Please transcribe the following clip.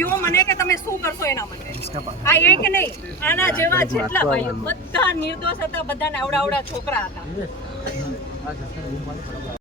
કયો મને કે તમે શું કરશો એના માટે આ એક નહીં આના જેવા જેટલા ભાઈઓ બધા નિર્દોષ હતા બધા આવડા છોકરા હતા